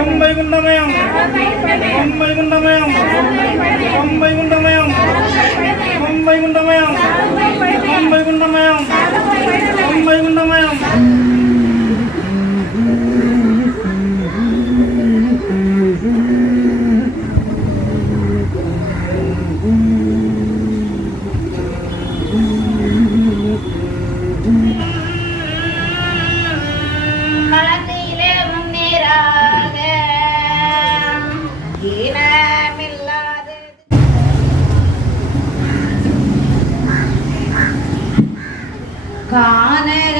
తొంభై గుండమయం తొంభై గుండమయం తొంభై గుండమయం తొంభై గుండమయం காணர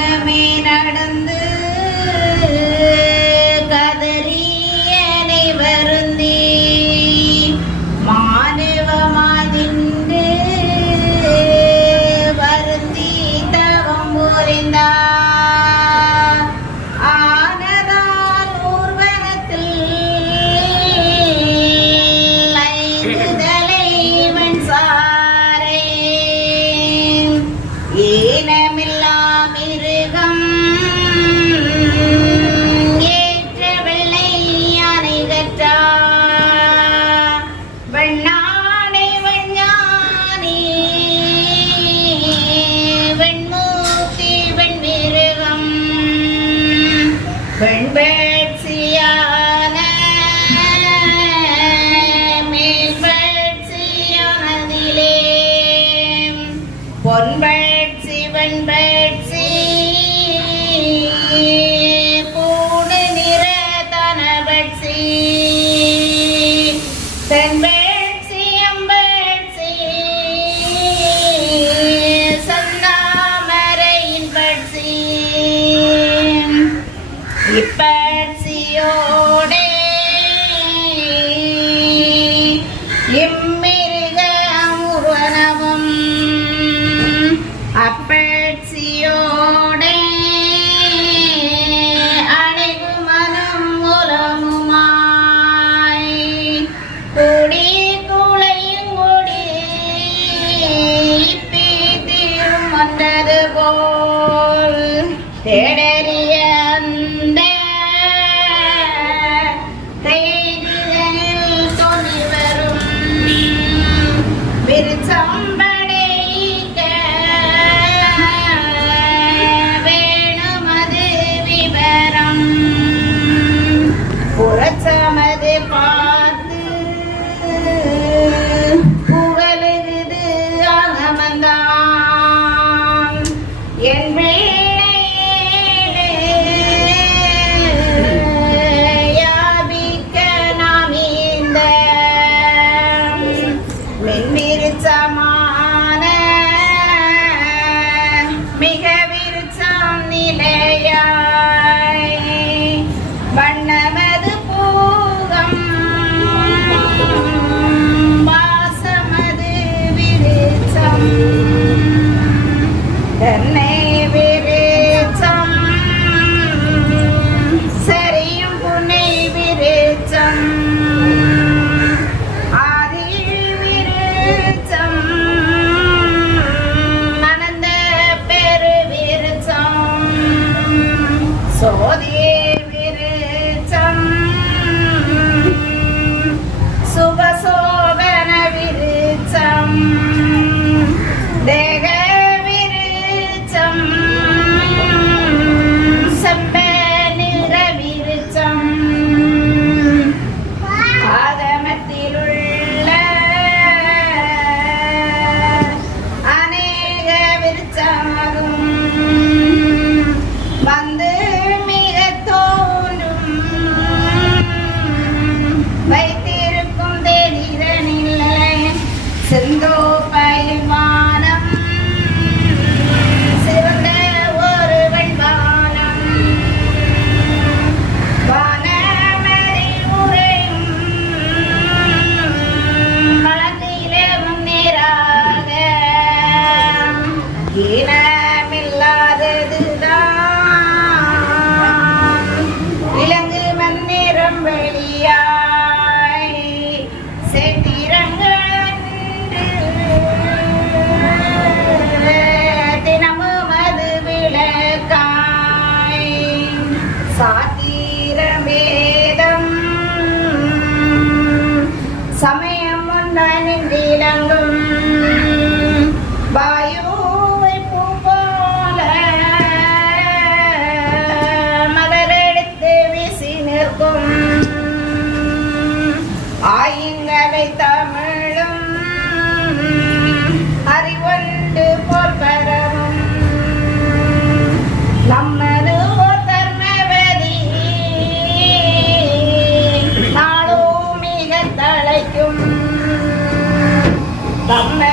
There. Tere. It's a mom. Mama.